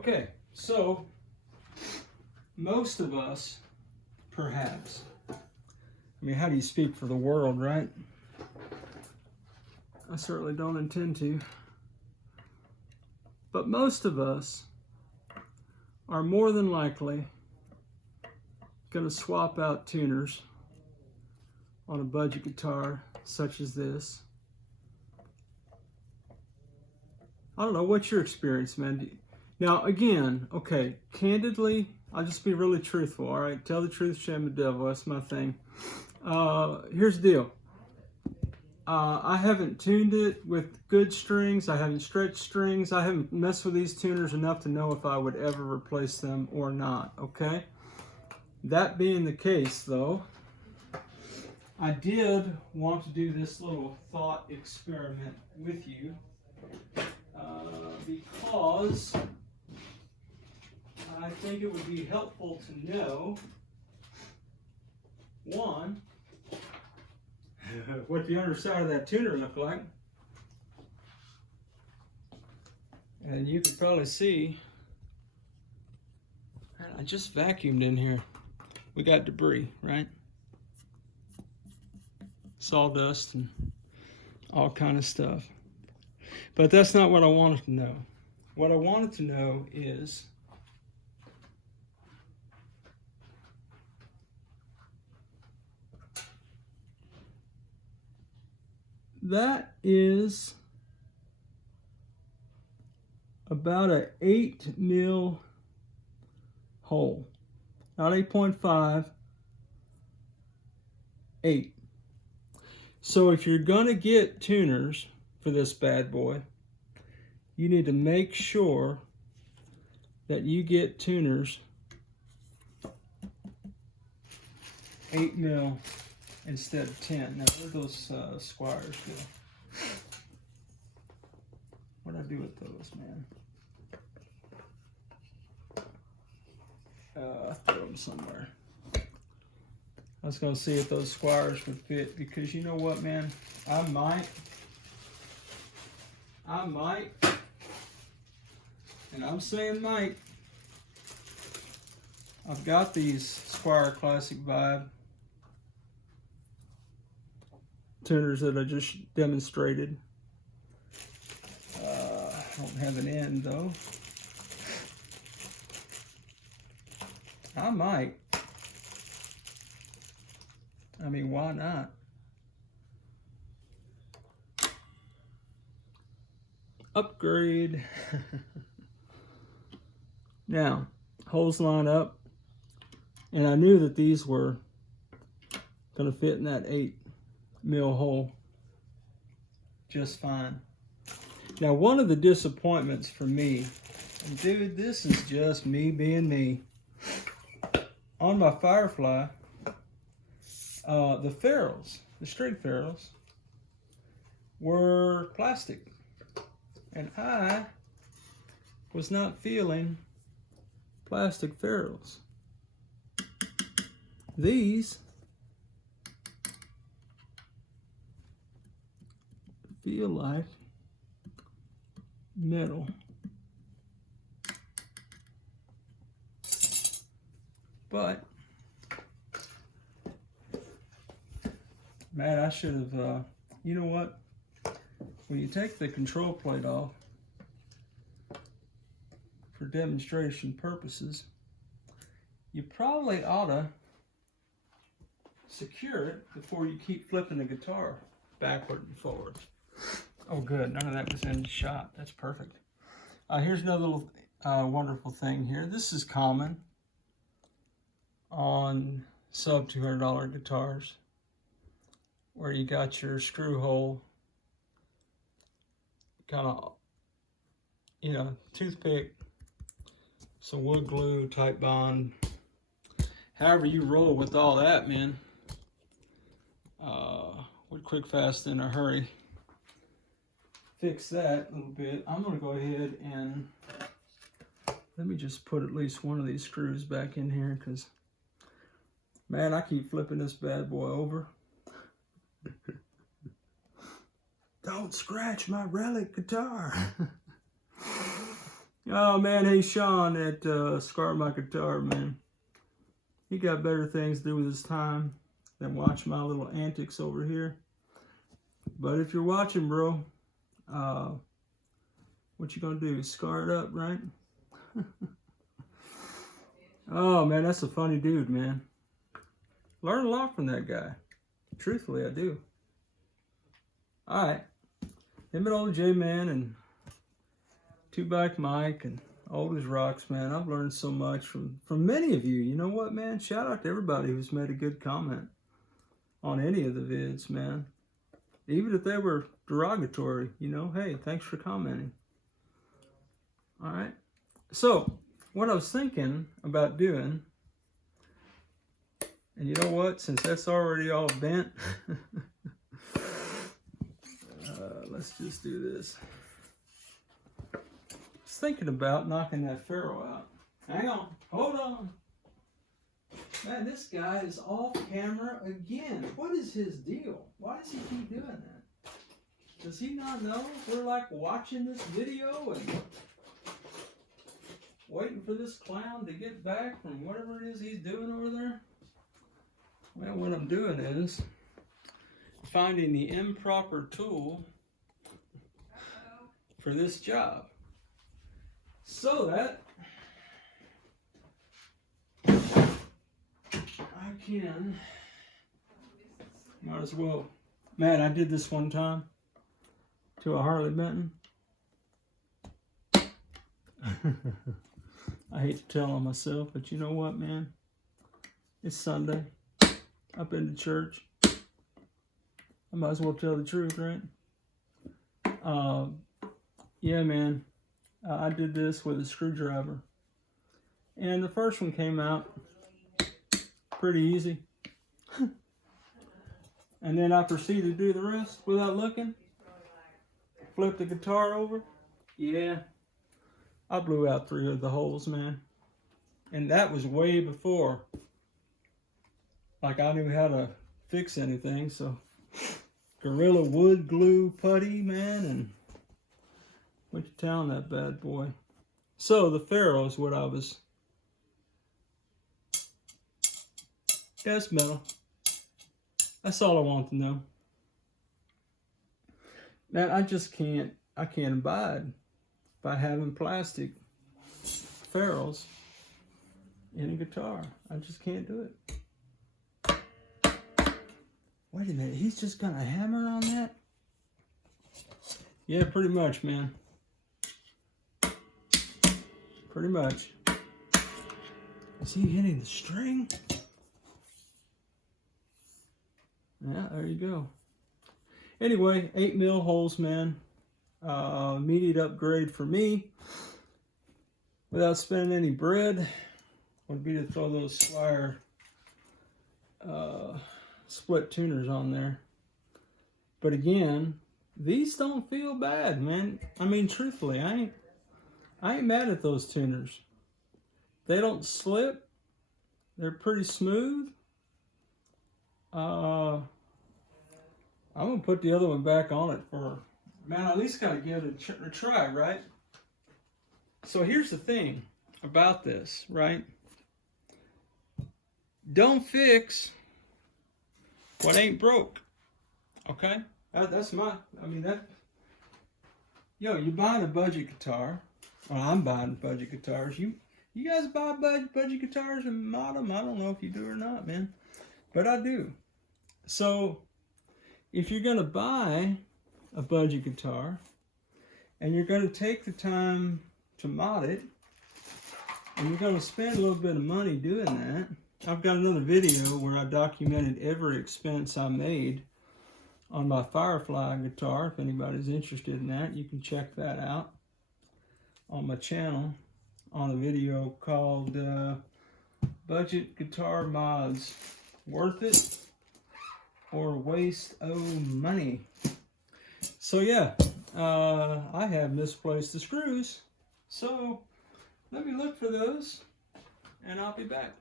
Okay, so most of us, perhaps, I mean, how do you speak for the world, right? I certainly don't intend to. But most of us are more than likely going to swap out tuners on a budget guitar such as this. I don't know, what's your experience, man? Now, again, okay, candidly, I'll just be really truthful, all right? Tell the truth, shame the devil, that's my thing. Here's the deal. I haven't tuned it with good strings, I haven't stretched strings, I haven't messed with these tuners enough to know if I would ever replace them or not, okay? That being the case, though, I did want to do this little thought experiment with you because I think it would be helpful to know, one, what the underside of that tuner look like. And you can probably see, I just vacuumed in here. We got debris, right? Sawdust and all kind of stuff. But that's not what I wanted to know. What I wanted to know is that is about an 8 mil hole. Not 8.5, 8. So if you're gonna get tuners for this bad boy, you need to make sure that you get tuners 8 mil instead of 10. Now, where'd those squires go? What'd I do with those, man? Throw them somewhere. I was gonna see if those squires would fit, because you know what, man? I might, and I'm saying might, I've got these Squire Classic Vibe tuners that I just demonstrated. I don't have an end though. I might. I mean, why not? Upgrade. Now, holes line up, and I knew that these were going to fit in that 8 mil hole just fine. Now, one of the disappointments for me, and dude, this is just me being me, on my Firefly, the ferrules, the string ferrules, were plastic, and I was not feeling plastic ferrules. These feel like metal. But man, I should have, you know what? When you take the control plate off for demonstration purposes, you probably ought to secure it before you keep flipping the guitar backward and forward. Oh good, none of that was in the shot. That's perfect. Here's another little wonderful thing here. This is common on sub $200 guitars, where you got your screw hole, kind of, you know, toothpick, some wood glue, type bond, however you roll with all that, man. Would quick, fast, in a hurry fix that a little bit. I'm gonna go ahead and let me just put at least one of these screws back in here, because man, I keep flipping this bad boy over. Don't scratch my Relic guitar. Oh man, hey Sean at Scar My Guitar, man. He got better things to do with his time than watch my little antics over here. But if you're watching, bro, what you gonna do? Scar it up, right? Oh man, that's a funny dude, man. Learn a lot from that guy. Truthfully, I do. All right, him and old J-Man and Two Bike Mike and Old as Rocks, man. I've learned so much from many of you. You know what, man? Shout out to everybody who's made a good comment on any of the vids, man. Even if they were derogatory, you know, hey, thanks for commenting. All right. So, what I was thinking about doing, and you know what? Since that's already all bent, let's just do this. Thinking about knocking that ferrule out. Hang on, hold on. Man, this guy is off camera again. What is his deal? Why does he keep doing that? Does he not know we're like watching this video and waiting for this clown to get back from whatever it is he's doing over there? Well, what I'm doing is finding the improper tool for this job, so that I can, might as well. Man, I did this one time to a Harley Benton. I hate to tell on myself, but you know what, man? It's Sunday. I've been to church. I might as well tell the truth, right? Yeah, man. I did this with a screwdriver. And the first one came out pretty easy. And then I proceeded to do the rest without looking. Flip the guitar over. Yeah. I blew out 3 of the holes, man. And that was way before, like, I knew how to fix anything. So, Gorilla wood glue putty, man, and went to town that bad boy. So the ferrule is what I was. Yeah, it's metal. That's all I want to know. Man, I just can't. I can't abide by having plastic ferrules in a guitar. I just can't do it. Wait a minute. He's just gonna hammer on that? Yeah, pretty much, man. Pretty much. Is he hitting the string? Yeah, there you go. Anyway, 8mm holes, man. Immediate upgrade for me. Without spending any bread, would be to throw those Swire split tuners on there. But again, these don't feel bad, man. I mean, truthfully, I ain't mad at those tuners. They don't slip. They're pretty smooth. I'm gonna put the other one back on it for, man, I at least gotta give it a try, right? So here's the thing about this, right? Don't fix what ain't broke, okay? That's my, I mean, that, yo, you're buying a budget guitar. Well, I'm buying budget guitars. You guys buy budget guitars and mod them? I don't know if you do or not, man. But I do. So, if you're going to buy a budget guitar, and you're going to take the time to mod it, and you're going to spend a little bit of money doing that, I've got another video where I documented every expense I made on my Firefly guitar. If anybody's interested in that, you can check that out on my channel on a video called Budget Guitar Mods. Worth it or waste of money? So yeah, I have misplaced the screws. So let me look for those and I'll be back.